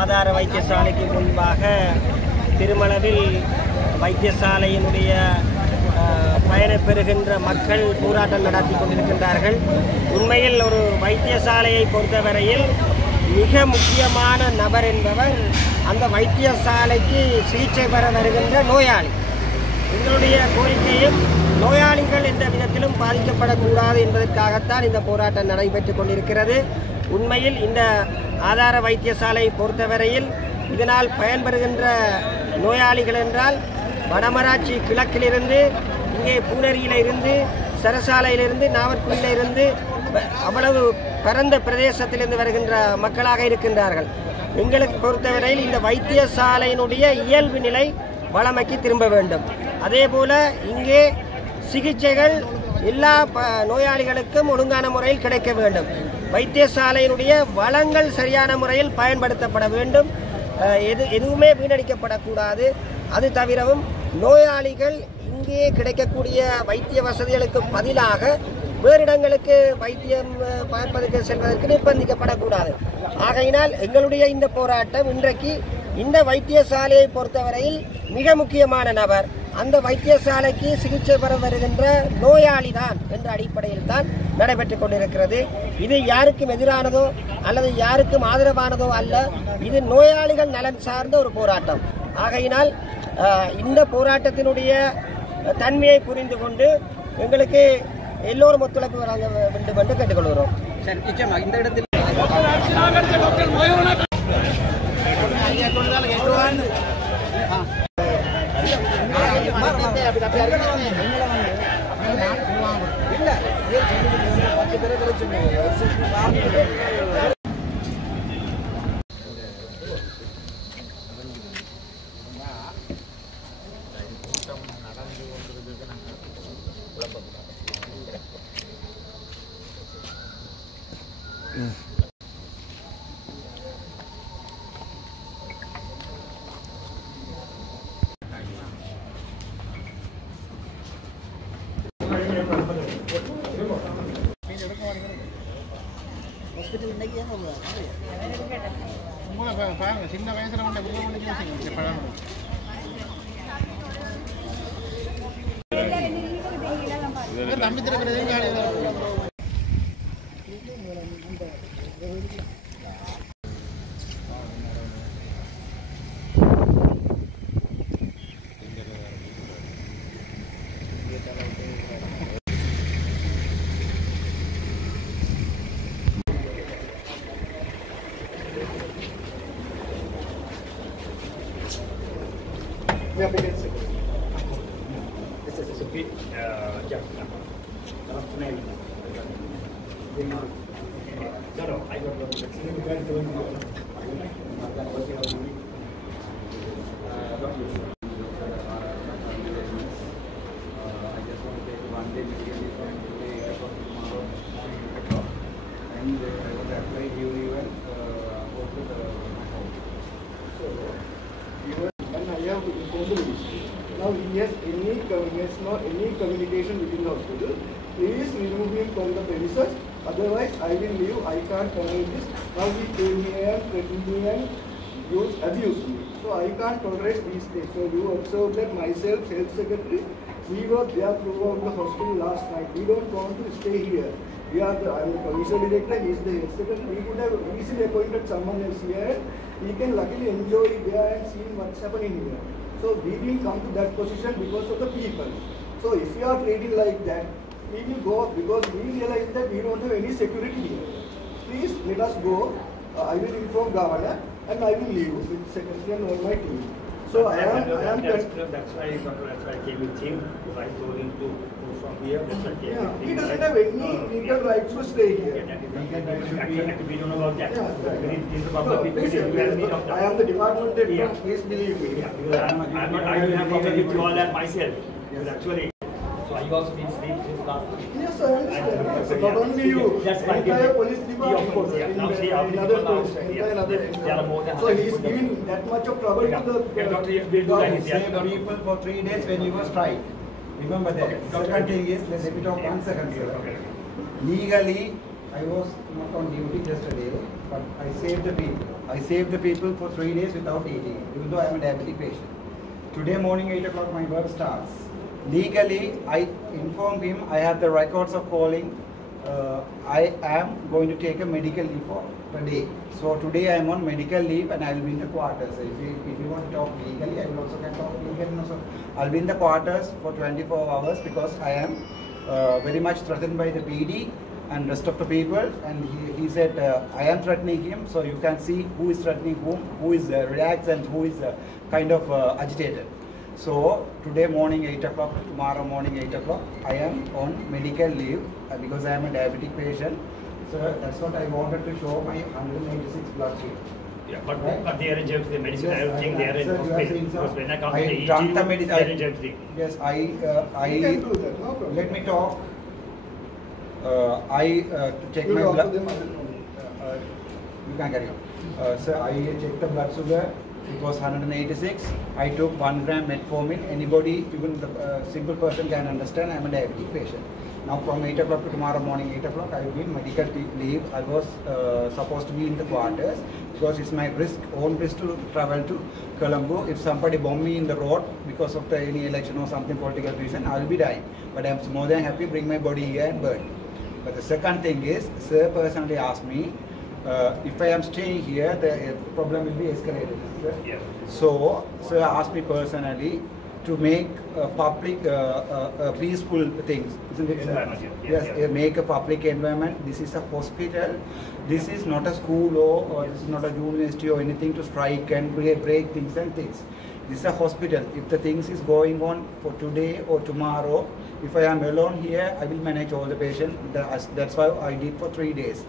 ஆதார வைத்தியசாலைக்கு முன்பாக திருமணவில் வைத்தியசாலையினுடைய பயணம் பெறுகின்ற மக்கள் போராட்டம் நடத்தி கொண்டிருக்கின்றார்கள். உண்மையில் ஒரு வைத்தியசாலையை பொறுத்தவரையில் மிக முக்கியமான நபர் என்பவர் அந்த வைத்தியசாலைக்கு சிகிச்சை பெற வருகின்ற நோயாளி. எங்களுடைய கோரிக்கையும் நோயாளிகள் எந்த விதத்திலும் பாதிக்கப்படக்கூடாது என்பதற்காகத்தான் இந்த போராட்டம் நடைபெற்று கொண்டிருக்கிறது. உண்மையில் இந்த ஆதார வைத்தியசாலையை பொறுத்தவரையில் இதனால் பயன்பெறுகின்ற நோயாளிகள் என்றால் வடமராட்சி கிழக்கிலிருந்து, இங்கே பூனரியிலிருந்து, சரசாலையிலிருந்து, நாவற்குடியிலிருந்து அவ்வளவு பரந்த பிரதேசத்திலிருந்து வருகின்ற மக்களாக இருக்கின்றார்கள். எங்களுக்கு பொறுத்தவரையில் இந்த வைத்தியசாலையினுடைய இயல்பு நிலை வளமைக்கு திரும்ப வேண்டும். அதே போல இங்கே சிகிச்சைகள் எல்லா நோயாளிகளுக்கும் ஒழுங்கான முறையில் கிடைக்க வேண்டும். வைத்தியசாலையினுடைய வளங்கள் சரியான முறையில் பயன்படுத்தப்பட வேண்டும். எதுவுமே வீணடிக்கப்படக்கூடாது. அது தவிரவும் நோயாளிகள் இங்கே கிடைக்கக்கூடிய வைத்திய வசதிகளுக்கு பதிலாக வேறு இடங்களுக்கு வைத்தியம் பார்ப்பதற்கு செல்வதற்கு நிர்பந்திக்கப்படக்கூடாது. ஆகையினால் எங்களுடைய இந்த போராட்டம் இன்றைக்கு இந்த வைத்தியசாலையை பொறுத்தவரையில் மிக முக்கியமான நபர் அந்த வைத்தியசாலைக்கு சிகிச்சை பெற வருகின்ற நோயாளி தான் என்ற அடிப்படையில் தான் நடைபெற்றுக் கொண்டிருக்கிறது. இது யாருக்கும் எதிரானதோ அல்லது யாருக்கும் ஆதரவானதோ அல்ல. இது நோயாளிகள் நலன் சார்ந்த ஒரு போராட்டம். ஆகையினால் இந்த போராட்டத்தினுடைய தன்மையை புரிந்து கொண்டு எங்களுக்கு எல்லோரும் ஒத்துழைப்பு வழங்க வேண்டும் என்று கேட்டுக்கொள்கிறோம். இந்த இடத்தில் சின்ன வயசுல நம்பி Now he has any communication within the hospital. Please remove him from the premises. Otherwise, I will leave. I can't tolerate this. Now he came here, threatened me and abused me. So I can't tolerate these things. So you observe that myself, health secretary, we were there throughout the hospital last night. We don't want to stay here. I am the commission director. He is the health secretary. We could have easily appointed someone else here. We can luckily enjoy there and see what's happening here. So we didn't come to that position because of the people. So if you are trading like that, we will go because we realize that we don't have any security here. Please let us go. I will inform governor and I will leave with secretary and all my team. So that's why I came with him, because I told him to go from here. He doesn't have any legal rights to stay here. Actually, we don't know about that. I am the department that please believe me. I don't have problem with you all that myself. Actually, so I also did sleep since last week. Yes, I understand. So not only you, that's why entire police department. Of course, yeah. Now see how another So he is giving that much of trouble to the same people for 3 days when you were strike. Remember that. Second thing is, let me talk 1 second, sir. Legally, I was not on duty just a day, but I saved the people. I saved the people for 3 days without eating, even though I am a diabetic patient. Today morning 8 o'clock my work starts. Legally, I informed him I have the records of calling. I am going to take a medical leave for a day. So today I am on medical leave and I will be in the quarters. If you want to talk legally, I will also can talk legally. Also, I will be in the quarters for 24 hours because I am very much threatened by the PD and rest of the people. And he said I am threatening him. So you can see who is threatening whom, who is relaxed and who is kind of agitated. So today morning 8 o'clock, tomorrow morning 8 o'clock, I am on medical leave because I am a diabetic patient. So that's what I wanted to show my 186 blood sugar. Yeah, but, Right? but they arrange everything, medicine, Yes, everything, they arrange sir, you are hospital. saying, sir, Because when I come I to the drank the ETU, medicine. they arrange everything. Yes, I You can do that, no problem. let me talk. To check You my will offer blood. them other problems. You can carry on. Sir, I checked the blood sugar. It was 186. I took 1 gram metformin. Anybody, even the simple person can understand I am a diabetic patient. Now from 8 o'clock to tomorrow morning 8 o'clock, I will be in medical leave. I was supposed to be in the quarters because it's my own risk to travel to Colombo. If somebody bomb me in the road because of any election or something political reason, I will be dying. But I am more than happy to bring my body here and burn. But the second thing is, sir personally asked me, if I am staying here, the problem will be escalated. Yeah. So, sir asked me personally to make public peaceful things, isn't it, sir? Environment, yeah. Yes, Yeah. make a public environment. This is a hospital. This is not a school or this is not a university or anything to strike and break things and things. This is a hospital. If the things is going on for today or tomorrow, if I am alone here, I will manage all the patients. That's why I did for 3 days.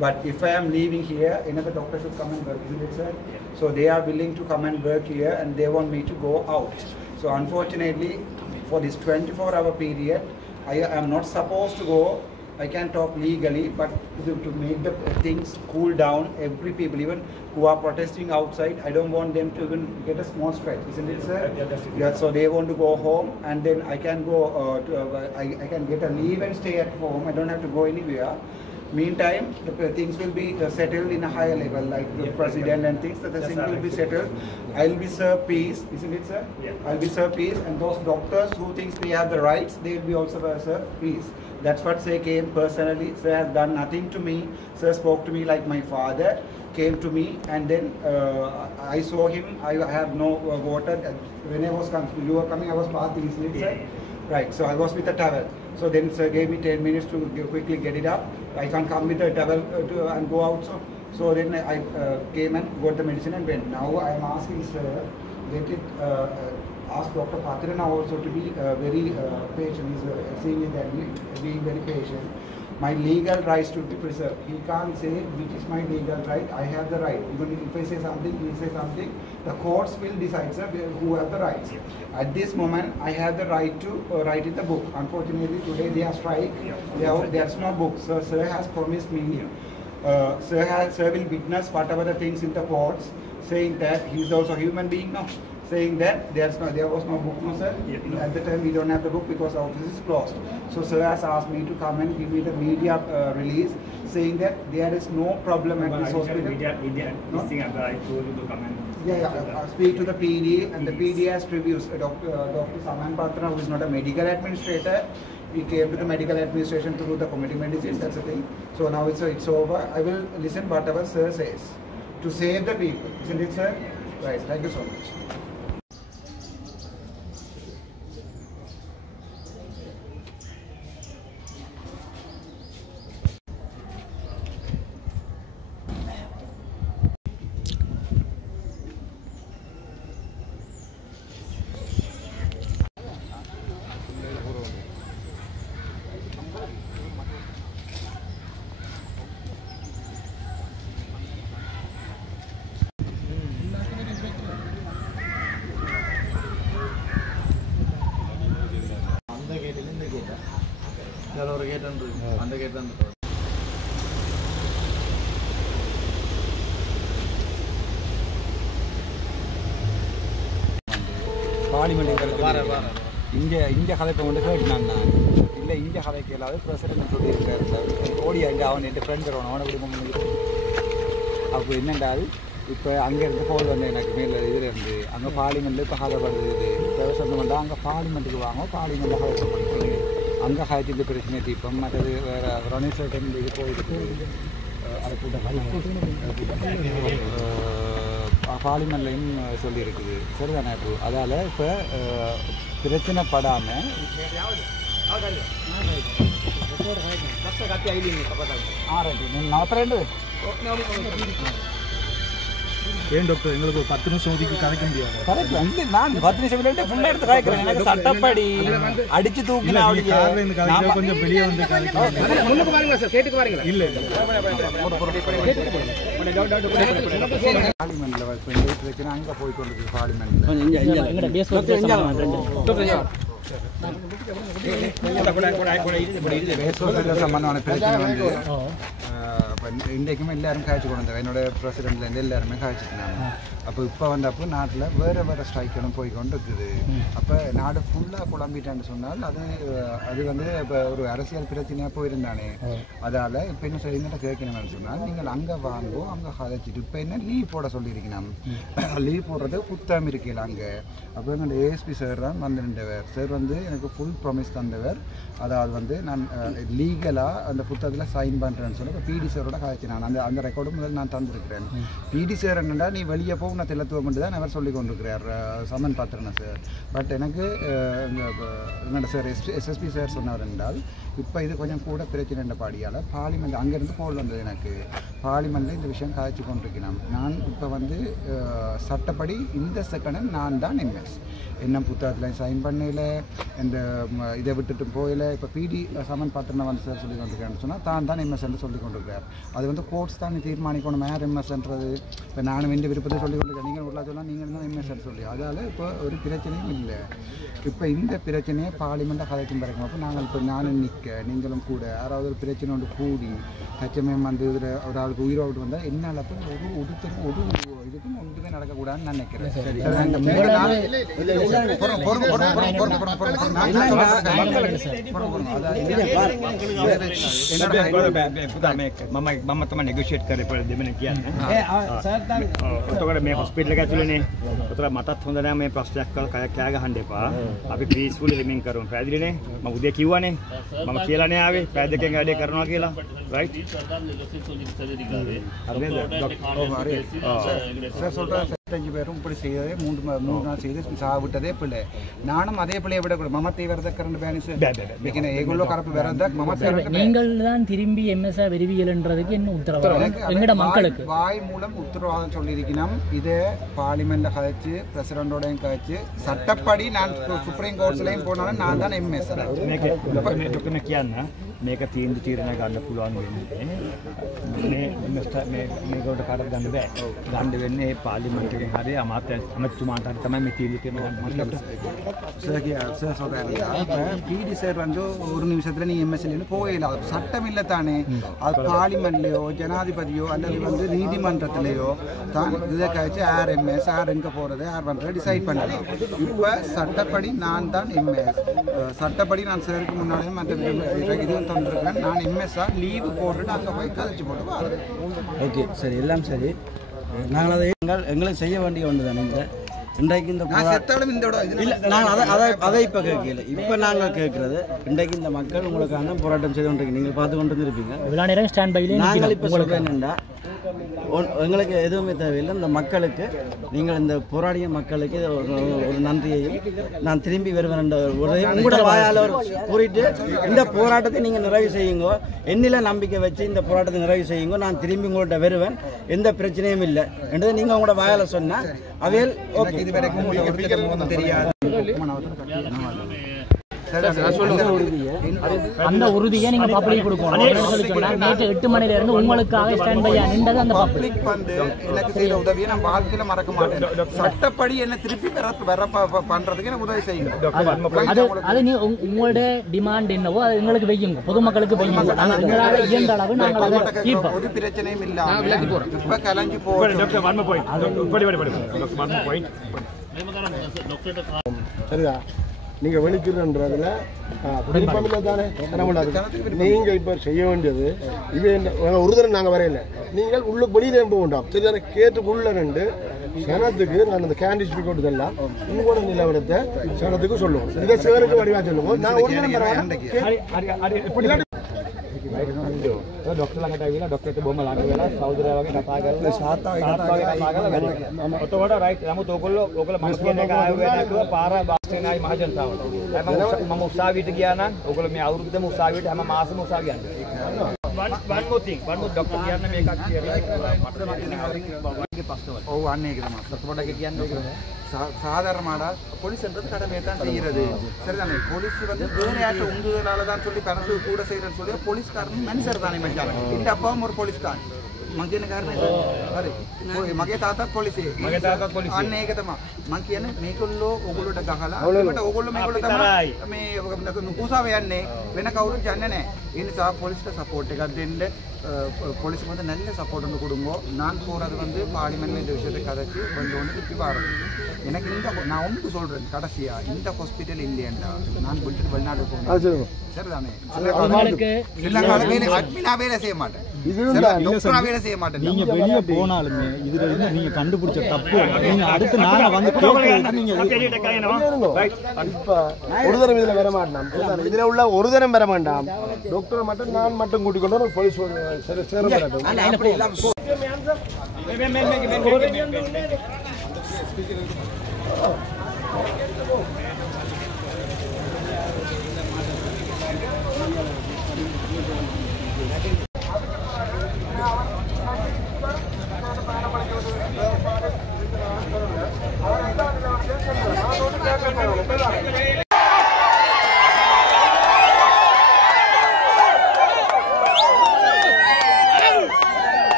But if I am leaving here, another doctor should come and work, isn't it, sir? Yeah. So they are willing to come and work here and they want me to go out. So unfortunately, for this 24-hour period, I am not supposed to go. I can talk legally, but to make the things cool down, every people, even who are protesting outside, I don't want them to even get a small stretch, isn't it, sir? Yeah, definitely. Yeah, so they want to go home, and then I can go. I can get a leave and stay at home. I don't have to go anywhere. Meantime, the things will be settled in a higher level, like the president and things. So the That's things will right. be settled. I'll be served peace, isn't it, sir? Yeah. I'll be served peace, and those doctors who thinks they have the rights, they will be also served peace. That's what Sir came personally. Sir has done nothing to me. Sir spoke to me like my father. Came to me, and then I saw him. I have no water. When I was coming, you were coming. I was bathing, isn't it, sir? Yeah. Right. So I was with a towel. So then Sir gave me 10 minutes to quickly get it up. I can't come with a towel and go out. So then I came and got the medicine and went. Now I am asking Sir, let it. Ask Dr. Patrana also to be very patient. He's senior than me, being very patient. My legal rights to be preserved. He can't say which is my legal right. I have the right. Even if I say something, he say something. The courts will decide, sir, who have the rights. At this moment, I have the right to write in the book. Unfortunately, today they are strike. There's no book. So Sir has promised me. Sir will witness whatever the things in the courts, saying that he is also a human being now. Saying that there was no book, no, sir. Yeah, no. At the time we don't have the book because our office is closed. So Sir has asked me to come and give me the media release, saying that there is no problem at this hospital. This thing I told you to come and... Yeah. Speak to the PD, and the PD has reviews. Dr. Saman Patra, who is not a medical administrator, he came to the medical administration to do the committee medicine. That's the thing. So now it's over. I will listen whatever Sir says to save the people, isn't it, sir? Right. Thank you so much. இங்கே கதைப்பை வந்து கேட்டுனான் நான் இல்லை இங்கே கதைக்கு இல்லாத president சொல்லியிருக்காரு ஓடியா இங்கே அவன் என் ஃப்ரெண்ட் வருவான் அவனை விடுமா அப்போ என்னென்றால் இப்போ அங்கேருந்து போல் வந்து எனக்கு மேலே இதில் இருந்து அங்கே பார்லிமெண்ட்டில் இப்போ கதைப்படுது இது இப்போ சொன்னோம்னா அங்கே பார்லிமெண்ட்டுக்கு வாங்க பார்லிமெண்ட்டில் கதை பண்ணி அங்கே காய்ச்சி பிரச்சனை தீர்ப்போம் மற்றது வேறு ரணேஸ்வர் டைம் இது போயிட்டு அதை பார்லிமெண்ட்லையும் சொல்லியிருக்குது சரிதானே இப்போ அதால் இப்போ பிரச்சனை படாமல் ஏன் டாக்டர் எங்களுக்கு ஒரு 10 நிமிஷம் ஒதுக்கி கதைக்க முடியாது கரெக்ட் நான் 10 நிமிஷம் ஃபுல்லாக எடுத்து காய்க்கிறேன் எனக்கு சட்டப்படி அடிச்சு தூக்கினா கொஞ்சம் வெளியே வந்து முன்னுக்கு பாருங்க சார் கேட்டுக்கு பாருங்க இல்லை பார்லிமெண்ட்டில் பிரச்சனை அங்கே போய் கொண்டு பார்லிமெண்ட்டில் சம்பந்தமான பிரச்சனை வந்து இன்றைக்குமே எல்லாரும் காய்ச்சி கொண்டு வந்தாங்க என்னோட பிரசிடென்ட்லேருந்து எல்லாருமே காய்ச்சிருந்தாங்க அப்போ இப்போ வந்தப்போ நாட்டில் வேறு ஸ்ட்ரைக்கெல்லாம் போய் கொண்டு இருக்குது அப்போ நாடு ஃபுல்லாக குழம்பிட்டான்னு சொன்னால் அது வந்து இப்போ ஒரு அரசியல் பிரச்சனையாக போயிருந்தானே அதால் இப்போ என்ன சொல்லிட்டு கேட்கணும்னு சொன்னால் நீங்கள் அங்கே வாங்குவோம் அங்கே கதைச்சிட்டு இப்போ என்ன லீவ் போட சொல்லியிருக்கணும் லீவ் போடுறது புத்தகம் இருக்கையில் அங்கே அப்போ எங்கள் ஏஎஸ்பி சார் தான் வந்துருந்தவர் சார் வந்து எனக்கு ஃபுல் ப்ராமிஸ் தந்தவர் அதாவது வந்து நான் லீகலாக அந்த புத்தகத்தில் சைன் பண்ணுறேன்னு சொல்லி இப்போ பிடி சாரோட காய்ச்சி நான் அந்த ரெக்கார்டும் முதல் நான் தந்திருக்கிறேன் பிடி சார் என்னென்னா நீ வெளியே போக நான் தெளித்துவம் மட்டும் தான் அவர் சொல்லி கொண்டிருக்கிறார் சமன் பாத்திரன் சார் பட் எனக்கு என்னோட சார் எஸ்எஸ்பி சார் சொன்னவர் என்றால் இப்போ இது கொஞ்சம் கூட பிரச்சனை பாடியால் பார்லிமெண்ட் அங்கேருந்து கோல் வந்தது எனக்கு பார்லிமெண்ட்டில் இந்த விஷயம் காய்ச்சி கொண்டிருக்கிறேன் நான் இப்போ வந்து சட்டப்படி இந்த செகண்ட் நான் தான் எம்எஸ் என்ன புத்தகத்தில் சைன் பண்ணல இந்த இதை விட்டுட்டு போயில இப்போ பிடி சமன் பாத்திரனை வந்து சார் சொல்லி கொண்டிருக்கிறேன்னு சொன்னால் தான் எம்எஸ் என்று சொல்லி கொண்டிருக்கிறார் அது வந்து கோர்ட்ஸ் தான் தீர்மானிக்கணும் யார் எம்எஸ்ன்றது இப்போ நானும் இந்த விருப்பத்தை சொல்லி கொண்டிருக்கேன் நீங்கள் உள்ள சொல்லலாம் நீங்கள் தான் எம்எஸ்ன்னு சொல்லி அதால் இப்போ ஒரு பிரச்சனையும் இல்லை இப்போ இந்த பிரச்சனையை பார்லிமெண்ட்டாக கதைக்கும் பிறக்கும் அப்போ நாங்கள் இப்போ நானும் நிற்க நீங்களும் கூட யாராவது ஒரு பிரச்சனை ஒன்று கூடி கச்சமயம் வந்து இதில் ஒரு ஆளுக்கு உயிரோடு வந்தால் என்னால் அப்போ ஒரு இதுக்கும் ஒன்றுமே நடக்கக்கூடாதுன்னு நான் நினைக்கிறேன் මම තමයි negotiate කරේ පොඩි දෙමන කියන්නේ. එතකොට මේ හොස්පිටල් එක ඇතුළේනේ. උතර මටත් හොඳ නැහැ මේ ප්‍රශ්නයක් කරලා කෑ ගහන්න එපා. අපි peacefully living කරමු. පැහැදිලිනේ? මම උදේ කිව්වනේ. මම කියලානේ ආවේ පැය දෙකෙන් වැඩේ කරනවා කියලා. right? சார் சொல்கிறேன் 5 பேரும் இப்படி செய்யவே 3 நாள் செய்து சாவிட்டதே பிள்ளை நானும் அதே பிள்ளையை விடக்கூடாது மமத்தை வரதக்கரண்டு பேனிஸ் ஏகுள்ள கரப்பு வரதக் மமத்தை நீங்கள் தான் திரும்பி எம்எஸ்ஆ வெறிவியல்ன்றதுக்கு என்ன உத்தரவாதம் எங்கட மக்களுக்கு வாய் மூலம் உத்தரவாதம் சொல்லியிருக்கணும் இதே பார்லிமெண்ட்ல கழிச்சு பிரசிடண்டோடையும் கழிச்சு சட்டப்படி நான் சுப்ரீம் கோர்ட்ஸ்லையும் போனாலும் நான் தான் எம்எஸ் මේක තීන්දුව තීරණය ගන්න පුළුවන් වෙන්නේ මේකට කාටද ගන්න බෑ ගන්න වෙන්නේ පාර්ලිමේන්තු එකෙන් හරි අමාත්‍යතුමාට හරි තමයි මේ තීන්දුව சார் சொல்கிறேன் பிடி சார் வந்து ஒரு நிமிஷத்தில் நீங்கள் எம்எஸ்எல்னு போயிடலாம் அது சட்டம் இல்லை தானே அது பார்லிமெண்ட்லேயோ ஜனாதிபதியோ அல்லது வந்து நீதிமன்றத்திலேயோ தான் இதை கழிச்சு யார் எம்எஸ் யார் எங்கே போகிறது யார் பண்ணுறது டிசைட் பண்ணலாம் இப்போ சட்டப்படி நான் தான் எம்எஸ் சட்டப்படி நான் சேருக்கு முன்னாடியே மற்ற இது தந்துருக்கேன் நான் எம்எஸ்ஆ லீவு போட்டுட்டு அங்கே போய் கதைச்சி போட்டு வரேன் ஓகே சரி எல்லாம் சரி நாங்கள் அதை எங்களுக்கு செய்ய வேண்டிய ஒன்று தானே இன்றைக்கு இந்த இல்லை நாங்கள் அதை இப்போ கேட்கல இப்போ நாங்கள் கேட்குறது இன்றைக்கு இந்த மக்கள் உங்களுக்கான போராட்டம் செய்து கொண்டிருக்கீங்க நீங்கள் பார்த்து கொண்டு வந்துருப்பீங்க இவ்வளோ நேரம் ஸ்டாண்ட் பையில் நாங்கள் இப்போ சொல்கிறேன் என்னென்னா எங்களுக்கு எதுவுமே தேவையில்லை இந்த மக்களுக்கு நீங்கள் இந்த போராடிய மக்களுக்கு ஒரு நன்றியையும் நான் திரும்பி வருவேன் என்ற உங்களோட வாயால் கூறிட்டு இந்த போராட்டத்தை நீங்கள் நிறைவு செய்யுங்க என்னில நம்பிக்கை வச்சு இந்த போராட்டத்தை நிறைவு செய்யுங்க நான் திரும்பி உங்கள்கிட்ட வருவேன் எந்த பிரச்சனையும் இல்லை என்றதை நீங்கள் உங்களோட வாயால் சொன்னால் அவையில் இதுவரைக்கும் தெரியாது அந்த உறுதியை நீங்க பப்ளிக் கொடுக்கணும் நேற்று 8 மணில இருந்து உங்களுக்காக ஸ்டாண்ட் பை நின்றது அந்த பப்ளிக் வந்து எனக்கு செய்த உதவியை நான் வாழ்க்கையில மறக்க மாட்டேன் சட்டப்படி என்ன திருப்பி வர பண்றதுக்கு எனக்கு உதவி செய்யுங்க அது நீ உங்களோட டிமாண்ட் என்னவோ அது எங்களுக்கு வையுங்க பொதுமக்களுக்கு வையுங்க எங்களால இயன்ற அளவு நாங்கள் அதை தீர்ப்போம் ஒரு பிரச்சனையும் இல்லாம இப்ப கலஞ்சி போய் சரிதா நீங்கள் வெளிக்கிறன்றதுல விருப்பமில்லை தானே நீங்கள் இப்போ செய்ய வேண்டியது இது ஒரு தடவை நாங்கள் வரையில நீங்கள் உள்ள வெளியிலே போக வேண்டாம் சரிதானே கேட்டுக்குள்ள ரெண்டு சனத்துக்கு நான் அந்த கேண்டிஸ் கொடுத்து எல்லாம் உங்களோட நிலவரத்தை சனத்துக்கு சொல்லுவோம் இதை சேருக்கு வடிவா சொல்லுவோம் நான் ஒரு ડોક્ટર ළඟට ඇවිල්ලා ડોක්ටර්ට බොහොම ළඟ වෙලා සහෝදරයා වගේ කතා කරලා සාත්තාගේ කතා කරලා වැඩි. ඔතකොට රයිට් නමුත් ඕගොල්ලෝ මම කියන එක ආයෙ නැතුව පාර බාස්ටේන ආයි මහජනතාවට. මම උසාවියට ගියා නම් ඕගොල්ලෝ මේ අවුරුද්දම උසාවියට හැම මාසෙම උසාවිය යනවා. one more thing ડોક્ટર කියන්න මේකක් කියලා මට වගේ ප්‍රශ්නවල. ඔව් අන්න ඒක තමයි. සතුටට කියන්නේ சாதாரணமாக போலீஸ்ன்றது கடமையை தான் செய்கிறது சரிதானே போலீஸ் வந்து வேறு யார்ட்ட உந்துதலால தான் சொல்லி பணத்து கூட செய்யறேன்னு சொல்லி போலீஸ்காரன் மனுஷர் தானே மச்சான் இந்த அப்பாவும் ஒரு போலீஸ்காரன் මං කාරණේ හරි මගේ තාත්තත් පොලිසියේ මගේ තාත්තත් පොලිසියේ අන්න ඒක තමයි මං කියන්නේ මේගොල්ලෝ ඕගොල්ලෝට ගහලා ඒකට ඕගොල්ලෝ මේගොල්ලෝ තමයි මේ කුසාව යන්නේ වෙන කවුරුත් යන්නේ නැහැ ඒ නිසා පොලිස්ට සපෝට් එකක් දෙන්න போலீஸுக்கு வந்து நல்ல சப்போர்ட் ஒன்று கொடுங்கோ நான் போகிறது வந்து பார்லிமெண்ட்ல இந்த விஷயத்தை கதைச்சு கொஞ்சம் ஒன்று திருப்பி வரும் எனக்கு இந்த நான் ஒன்று சொல்கிறேன் கடைசியாக இந்த ஹாஸ்பிட்டல் இல்லையண்டா நான் விட்டுட்டு வெளிநாடு போகணும் சரிதானே நான் வேலை செய்ய மாட்டேன் வேலை செய்ய மாட்டேன் நீங்க வெளியே போனாலுமே இதுல இருந்து நீங்க கண்டுபிடிச்ச தப்பு நீங்க அடுத்து நாங்க வந்து இப்ப ஒரு தரம் இதுல வர மாட்டோம் இதுல உள்ள ஒரு தரம் வர வேண்டாம் டாக்டர் மட்டும் நான் மட்டும் கூட்டிக் கொண்டு போலீஸ் சேர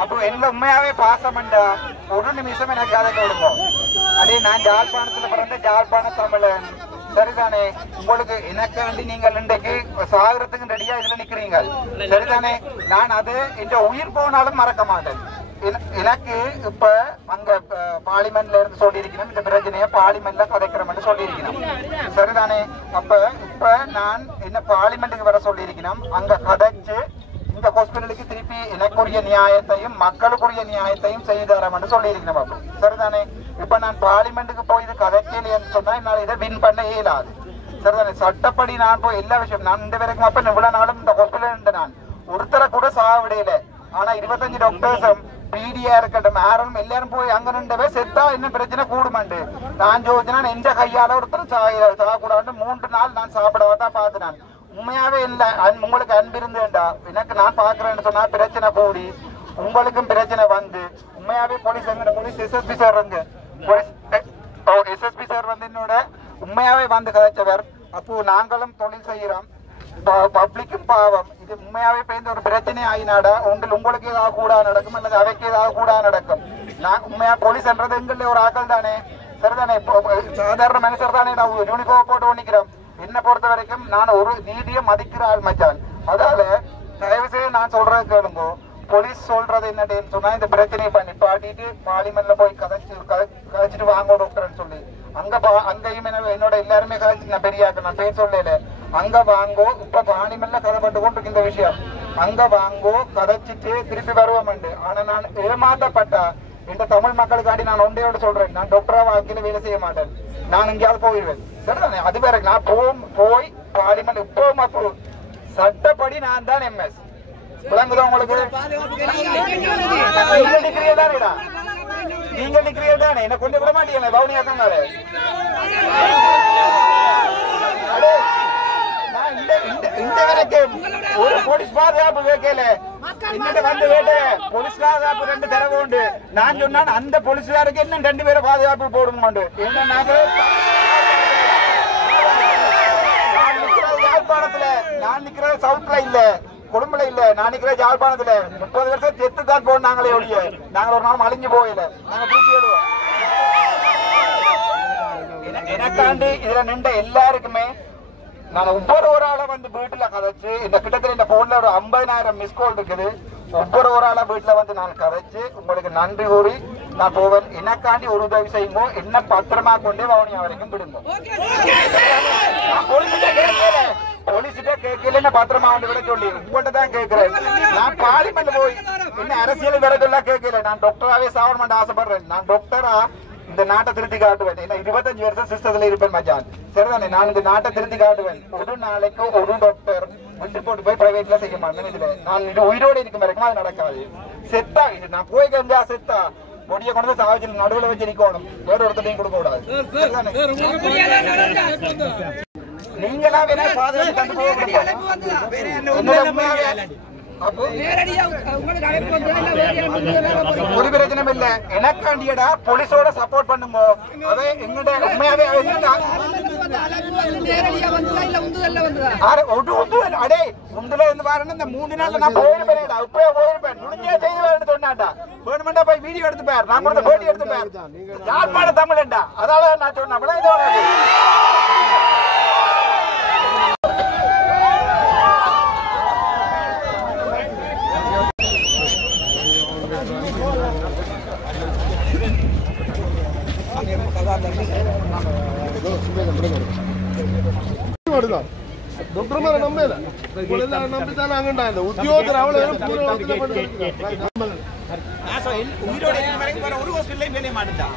அப்போ என்ன உண்மையாவே பாசமண்டா ஒரு நிமிஷம் எனக்கு அதை கொடுக்கும் அதே நான் ஜாழ்ப்பாணத்துல பிறந்த ஜாழ்ப்பாண தமிழன் சரிதானே உங்களுக்கு எனக்காண்டி நீங்கள் இன்றைக்கு சாகரத்துக்கு ரெடியா இதுல நிக்கிறீங்க சரிதானே நான் அது என்ற உயிர் போனாலும் மறக்க மாட்டேன் எனக்கு இப்ப அங்க பார்லிமெண்ட்ல இருந்து சொல்லி இருக்கணும் இந்த பிரச்சனைய பார்லிமெண்ட்ல கதைக்கிறோம்னு சொல்லி இருக்கணும் சரிதானே அப்ப இப்ப நான் என்ன பார்லிமெண்ட்டுக்கு வர சொல்லி இருக்கணும் அங்க கதைச்சு இந்த ஹாஸ்பிட்டலுக்கு திருப்பி எனக்குரிய நியாயத்தையும் மக்களுக்குரிய நியாயத்தையும் செய்து தரேன்னு சொல்லி இருக்கணும் அப்ப சரிதானே இப்ப நான் பார்லிமெண்ட்டுக்கு போய் இது கதைக்கலைன்னு சொன்னா என்னால் இதை வின் பண்ண இயலாது சரிதானே சட்டப்படி நான் போய் எல்லா விஷயம் நான் இந்த வரைக்கும் அப்ப இவ்வளவு நாளும் இந்த ஹாஸ்பிட்டல் இருந்த நான் ஒருத்தரை கூட சாவிடையில ஆனா 25 டாக்டர்ஸும் பிடியா இருக்கட்டும் யாரும் எல்லாரும் போய் அங்க நின்றவே செத்தா என்ன பிரச்சனை கூடுமாண்டு நான் ஜோதினா எந்த கையால ஒருத்தர் சாகக்கூடாது 3 நாள் நான் சாப்பிடவா பார்த்தேன் உண்மையாவே இல்ல உங்களுக்கு அன்பு இருந்தேன்டா எனக்கு நான் பாக்குறேன்னு சொன்னா பிரச்சனை கூடி உங்களுக்கும் பிரச்சனை வந்து உண்மையாவே போலீஸ் எங்க போலீஸ் எஸ்எஸ்பி சார் வந்து எஸ்எஸ்பி சார் வந்து என்னோட உண்மையாவே வந்து கதைச்சவர் அப்போ நாங்களும் தொழில் செய்யறோம் பப்ளிக்கும் பாவம் இது உண்மையாவே பேர்ந்த ஒரு பிரச்சனை ஆயினாடா உங்களுக்கு ஏதாவது கூட நடக்கும் அல்லது அவைக்கு ஏதாவது கூட நடக்கும் நான் உண்மையா போலீஸ்ன்றது எங்கள்ல ஒரு ஆக்கள் தானே சரிதானே சாதாரண மனுஷர் தானே நான் யூனிஃபார்ம் போட்டு ஒண்ணிக்கிறோம் என்ன பொறுத்த வரைக்கும் நான் ஒரு நீதியை மதிக்கிற ஆள் மச்சான் அதால தயவு செய்து நான் சொல்றது கேளுங்க போலீஸ் சொல்றது என்னன்னு சொன்னா இந்த பிரச்சனையை பண்ணி பாட்டிட்டு பார்லிமெண்ட்ல போய் கதைச்சிட்டு வாங்க டாக்டர்னு சொல்லி அங்கேயும் என்னோட எல்லாருமே கதைச்சு நான் பெரியாக்க நான் பேர் சொல்லல அங்க வாங்கோ இப்ப பார்லிமெண்ட்ல கதைப்பட்டு கொண்டு இந்த விஷயம் அங்க வாங்கோ கதைச்சிட்டு திருப்பி வருவோம் ஆனா நான் ஏமாற்றப்பட்டா இந்த தமிழ் மக்களுக்காண்டி நான் ஒன்றையோடு சொல்றேன் நான் டாக்டரா வாழ்க்கையில வேலை செய்ய மாட்டேன் நான் எங்கேயாவது போயிடுவேன் சரிதானே அது வேற நான் போய் பார்லிமெண்ட் இப்பவும் அப்போ சட்டப்படி நான் தான் எம்எஸ் விளங்குதா உங்களுக்கு நீங்க நிக்கிறீங்க தானே என்ன கொண்டு விட மாட்டீங்க பவுனியாக்கம் இந்த வரைக்கும் ஒரு போலீஸ் பாதுகாப்பு வைக்கல இன்னும் வந்து வேட்ட போலீஸ் பாதுகாப்பு 2 தரவு உண்டு நான் சொன்னான் அந்த போலீஸ்காருக்கு இன்னும் 2 பேரை பாதுகாப்பு போடுங்க என்ன யாழ்ப்பாணத்துல நான் நிக்கிறது சவுத்ல இல்ல கொழும்புல இல்ல நான் நிக்கிறது யாழ்ப்பாணத்துல 30 வருஷம் செத்து தான் போனாங்களே ஒழிய நாங்க ஒரு நாள் அழிஞ்சு போயில நாங்க திருப்பி எழுவோம் எனக்காண்டி இதுல நின்ற எல்லாருக்குமே நான் ஒவ்வொரு ஆளை வந்து வீட்டுல கதைச்சு இந்த கிட்டத்தட்ட இந்த போன்ல ஒரு 50,000 மிஸ் கால் இருக்குது. ஒவ்வொரு ஆளா வீட்டுல வந்து நான் கதைச்சு உங்களுக்கு நன்றி கூறி நான் போவேன். எனக்காண்டி ஒரு உதவி செய்யுமோ என்ன பத்திரமா கொண்டே வவுனியா வரைக்கும் விடுங்க. போலீஸ்கிட்ட கேட்கல பத்திரமா வந்து விட சொல்லி உங்கள்கிட்ட தான் கேட்கிறேன். நான் பார்லிமெண்ட் போய் என்ன அரசியல் விட சொல்ல கேட்கல. நான் டாக்டராவே சாவணும் ஆசைப்படுறேன். நான் டாக்டரா இந்த நாட்டை திருத்தி காட்டுவேன். 25 வருஷம் சிஸ்டத்துல இருப்பேன் மச்சான். சரிதானே? நான் இந்த நாட்டை திருத்தி காட்டுவேன். ஒரு நாளைக்கு ஒரு டாக்டர் விட்டு போட்டு போய் பிரைவேட்ல செய்ய மாட்டேன். இதுல நான் இது உயிரோடு இருக்கும் வரைக்கும் அது நடக்காது. செத்தா இது நான் போய் கஞ்சா செத்தா பொடியை கொண்டு சாவச்சில் நடுவில் வச்சு நிக்கணும். வேற ஒருத்தரையும் கொடுக்க கூடாது. நீங்களா வேணா பாதுகாப்பு தந்து போக ஒரு பிரச்சனை இல்ல. எனக்காண்டியடா போலீஸோட சப்போர்ட் பண்ணுங்க. அதே எங்கிட்ட உண்மையாவே அடே உந்துல இருந்து பாருன்னு இந்த 3 நாள்ல நான் போயிருப்பேன். இப்பவே போயிருப்பேன். முடிஞ்சே செய்வேன்னு சொன்னாண்டா. வேணுமெண்டா போய் வீடியோ எடுத்து பாரு. நான் கூட போட்டி எடுத்து பாரு. யாழ்ப்பாண தமிழண்டா. அதால நான் சொன்னேன். டாக்டர் நம்பல நம்பித்தான் அங்க உத்தியோகர் அவ்வளவு ஒரு ஹாஸ்பிட்டல் வேலையை மாட்டா.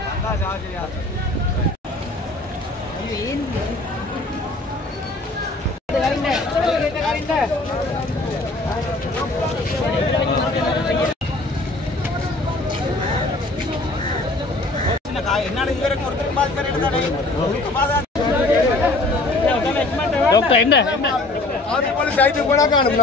டாக்டர் என்ன சைட்டு போனா காணும்.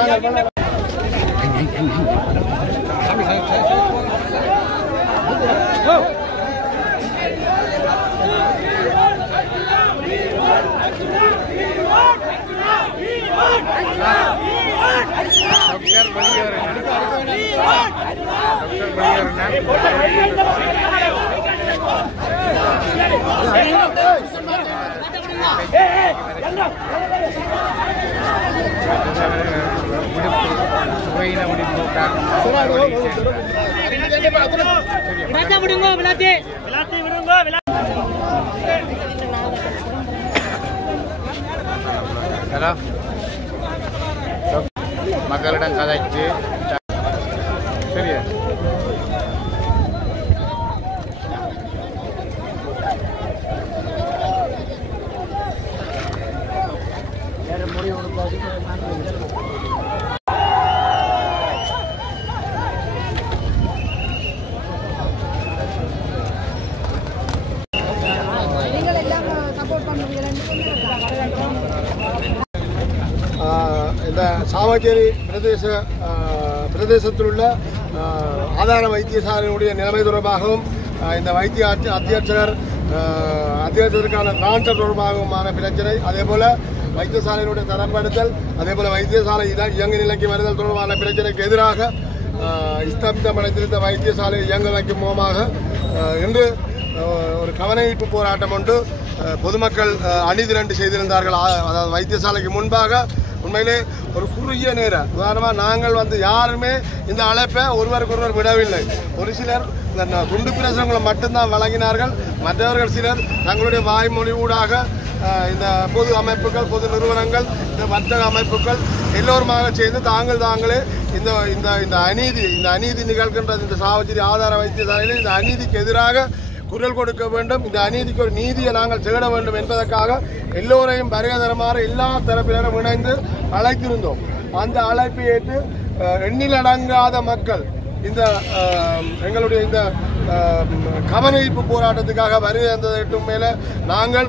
மக்களிடம் கதைச்சு சரியா இந்த சாவச்சேரி பிரதேசத்தில் உள்ள ஆதார வைத்தியசாலையினுடைய நிலைமை தொடர்பாகவும் இந்த வைத்திய அத்தியட்சருக்கான கிராண்டர் தொடர்பாகவுமான பிரச்சனை, அதேபோல வைத்தியசாலையினுடைய தரப்படுத்தல், அதேபோல வைத்தியசாலை இயங்கு நிலைக்கு வருதல் தொடர்பான பிரச்சனைக்கு எதிராக ஸ்தம்பிதமடைந்திருந்த வைத்தியசாலை இயங்க வைக்கும் மூலமாக இன்று ஒரு கவனஈர்ப்பு போராட்டம் ஒன்று பொதுமக்கள் அணிதிரண்டு செய்திருந்தார்கள். அதாவது வைத்தியசாலைக்கு முன்பாக உண்மையிலே ஒரு குறுகிய நேரம், உதாரணமாக நாங்கள் வந்து யாருமே இந்த அழைப்பை ஒருவருக்கொருவர் விடவில்லை. ஒரு சிலர் இந்த துண்டு பிரசுரங்களை மட்டும்தான் வழங்கினார்கள். மற்றவர்கள் சிலர் தங்களுடைய வாய்மொழி ஊடாக இந்த பொது அமைப்புகள், பொது நிறுவனங்கள், இந்த வர்த்தக அமைப்புகள் எல்லோருமாக சேர்ந்து தாங்களே இந்த அநீதி நிகழ்கின்றது இந்த சாவச்சேரி ஆதார வைத்தியசாலையில் இந்த அநீதிக்கு எதிராக குரல் கொடுக்க வேண்டும், இந்த அநீதிக்கு ஒரு நீதியை நாங்கள் தேட வேண்டும் என்பதற்காக எல்லோரையும் வருகை எல்லா தரப்பினரும் இணைந்து அழைத்திருந்தோம். அந்த அழைப்பை ஏற்று எண்ணிலடங்காத மக்கள் இந்த எங்களுடைய இந்த கவனஈர்ப்பு போராட்டத்துக்காக வருகை தந்ததற்கு மேலே நாங்கள்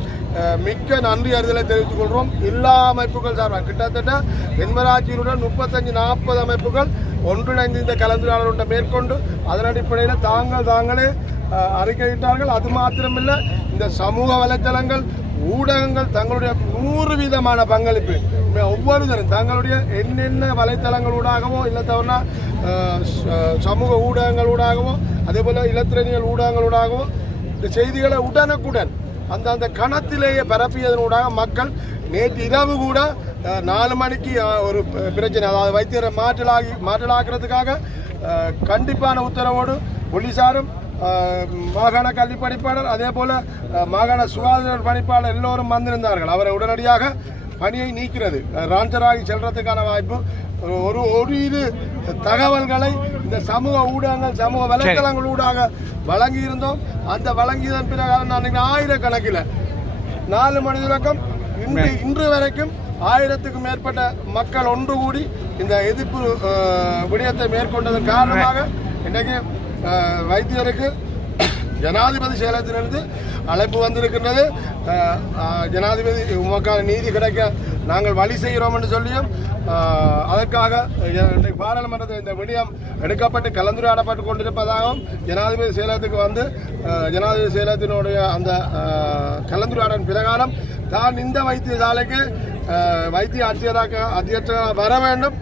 மிக்க நன்றி அறிதலை தெரிவித்துக் கொள்கிறோம். எல்லா அமைப்புகள் சார்பாக கிட்டத்தட்ட தென்மராட்சியினுடன் 35-40 அமைப்புகள் ஒன்றிணைந்து இந்த கலந்துரையாடலை மேற்கொண்டு அதன் அடிப்படையில் தாங்களே அறிக்கையிட்டார்கள். அது மாத்திரமில்லை, இந்த சமூக வலைத்தளங்கள் ஊடகங்கள் தங்களுடைய 100% பங்களிப்பு ஒவ்வொருத்தரும் தங்களுடைய என்னென்ன வலைத்தளங்களூடாகவோ இல்லை தவிர சமூக ஊடகங்களூடாகவோ அதே போல இலத்திரனியல் ஊடகங்களூடாகவோ இந்த செய்திகளை உடனுக்குடன் அந்த கணத்திலேயே பரப்பியதனூடாக மக்கள் நேற்று இரவு கூட 4 மணிக்கு ஒரு பிரச்சனை, அதாவது வைத்தியரை மாற்றலாக்குறதுக்காக கண்டிப்பான உத்தரவோடு போலீசாரும் மாகாண கல்வி பணிப்பாளர் அதே போல மாகாண சுகாதார பணிப்பாளர் எல்லோரும் வந்திருந்தார்கள். அவரை உடனடியாக பணியை நீக்கிறது ராஞ்சராகி செல்றதுக்கான வாய்ப்பு ஒரு இது தகவல்களை இந்த சமூக ஊடகங்கள் சமூக வலைத்தளங்கள் ஊடாக வழங்கி இருந்தோம். அந்த வழங்கியதன் பிரகாரம் நான் ஆயிரக்கணக்கில் 4 மணி தொடக்கம் இன்று வரைக்கும் 1000க்கும் மேற்பட்ட மக்கள் ஒன்று கூடி இந்த எதிர்ப்பு விடயத்தை மேற்கொண்டதன் காரணமாக இன்றைக்கு வைத்தியருக்கு ஜனாதிபதி செயலகத்திலிருந்து அழைப்பு வந்திருக்கின்றது. ஜனாதிபதி உமக்கான நீதி கிடைக்க நாங்கள் வழி செய்கிறோம் என்று சொல்லியும் அதற்காக பாராளுமன்றத்தில் இந்த விடயம் எடுக்கப்பட்டு கலந்துரையாடப்பட்டு கொண்டிருப்பதாகவும் ஜனாதிபதி செயலகத்துக்கு வந்து ஜனாதிபதி செயலகத்தினுடைய அந்த கலந்துரையாடல் பிரகாரம் தான் இந்த வைத்தியசாலைக்கு வைத்திய அத்தியட்சராக வர வேண்டும்,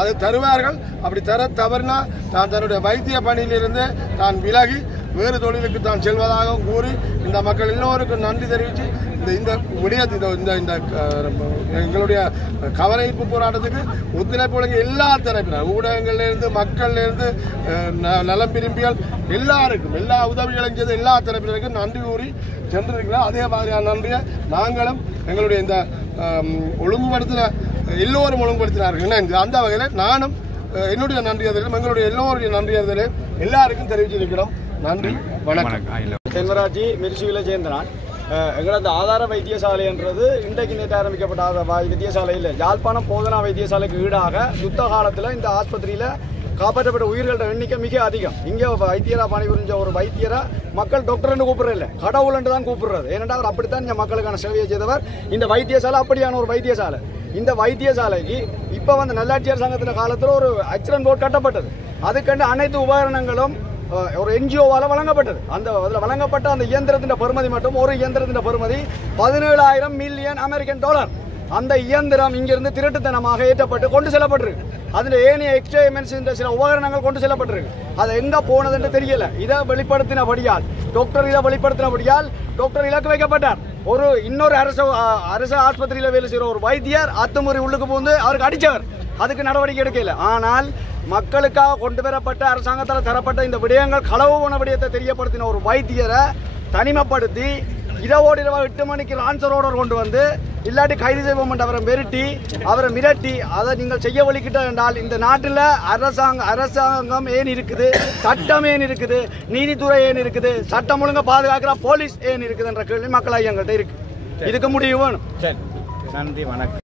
அது தருவார்கள். அப்படி தர தவறினா தான் தன்னுடைய வைத்திய பணியிலிருந்து தான் விலகி வேறு தொழிலுக்கு தான் செல்வதாகவும் கூறி இந்த மக்கள் எல்லோருக்கும் நன்றி தெரிவித்து இந்த விடயத்தை இந்த எங்களுடைய கவனிப்பு போராட்டத்துக்கு ஒத்துழைப்பு வழங்கி எல்லா தரப்பினர் ஊடகங்கள்லேருந்து மக்கள்லேருந்து நலம் விரும்பிகள் எல்லாருக்கும் எல்லா உதவிகளும் செய்த எல்லா தரப்பினருக்கும் நன்றி கூறி சென்றிருக்கிறோம். அதே மாதிரியான நன்றியை நாங்களும் எங்களுடைய இந்த ஒழுங்குபடுத்தின எல்லோரும் ஒழுங்குபடுத்தினார்கள். அந்த வகையில் நானும் என்னுடைய நன்றி அறிதலும் எங்களுடைய எல்லோருடைய நன்றி அறிதலையும் எல்லாருக்கும் தெரிவிச்சிருக்கிறோம். நன்றி, வணக்கம். செல்வராஜி மிருசுவில சேர்ந்தனான். எங்களது ஆதார வைத்தியசாலைன்றது இன்றைக்கு நேற்று ஆரம்பிக்கப்பட்ட வைத்தியசாலை இல்லை, யாழ்ப்பாணம் போதனா வைத்தியசாலைக்கு ஈடாக யுத்த காலத்தில் இந்த ஆஸ்பத்திரியில் காப்பாற்றப்பட்ட உயிர்களோட எண்ணிக்கை மிக அதிகம். இங்கே வைத்தியராக பணிபுரிஞ்ச ஒரு வைத்தியரை மக்கள் டாக்டர்னு கூப்பிடுறதில்ல, கடவுள்ன்ட்டு தான் கூப்பிடுறது. ஏனென்றால் அவர் அப்படித்தான் இந்த மக்களுக்கான சேவையை செய்தவர். இந்த வைத்தியசாலை அப்படியான ஒரு வைத்தியசாலை. இந்த வைத்தியசாலைக்கு இப்போ வந்து நல்லாட்சியர் சங்கத்தின் காலத்தில் ஒரு ஆக்சிடென்ட் போர்டு கட்டப்பட்டது. அதுக்கண்டு அனைத்து உபகரணங்களும் ஒரு என்ஜிஓவால் வழங்கப்பட்டது. அந்த அதில் வழங்கப்பட்ட அந்த இயந்திரத்தின் பெறுமதி மட்டும் ஒரு இயந்திரத்தின் பெறுமதி 17,000 மில்லியன் அமெரிக்கன் டாலர். அந்த இயந்திரம் இங்கிருந்து திருட்டுத்தனமாக ஏற்றப்பட்டு கொண்டு செல்லப்பட்டிருக்கு. அதில் ஏனைய எக்ஸ்பெரிமெண்ட்ஸ் என்ற சில உபகரணங்கள் கொண்டு செல்லப்பட்டிருக்கு. அது எங்கே போனதுன்னு தெரியல. இதை வெளிப்படுத்தினபடியால் டாக்டர் இலக்கு வைக்கப்பட்டார். இன்னொரு அரசு ஆஸ்பத்திரியில் வேலை செய்கிற ஒரு வைத்தியர் அத்துமுறை உள்ளுக்கு புகுந்து அவருக்கு அடித்தவர். அதுக்கு நடவடிக்கை எடுக்கல. ஆனால் மக்களுக்காக கொண்டு வரப்பட்ட அரசாங்கத்தால் தரப்பட்ட இந்த விடயங்கள் களவு போன விடயத்தை தெரியப்படுத்தின ஒரு வைத்தியரை தனிமைப்படுத்தி இரவோடு 8 மணிக்கு ஆன்சர் ஆர்டர் கொண்டு வந்து இல்லாட்டி கைது செய்வோம் என்று அவரை மிரட்டி அதை நீங்கள் செய்ய வலிக்கிட்ட என்றால் இந்த நாட்டில் அரசாங்கம் ஏன் இருக்குது, சட்டம் ஏன் இருக்குது, நீதித்துறை ஏன் இருக்குது, சட்டம் ஒழுங்கை பாதுகாக்கிற போலீஸ் ஏன் இருக்குது என்ற கேள்வி மக்கள் ஐயங்கள்ட்ட இருக்கு. இதுக்கு முடிவு வேணும். நன்றி, வணக்கம்.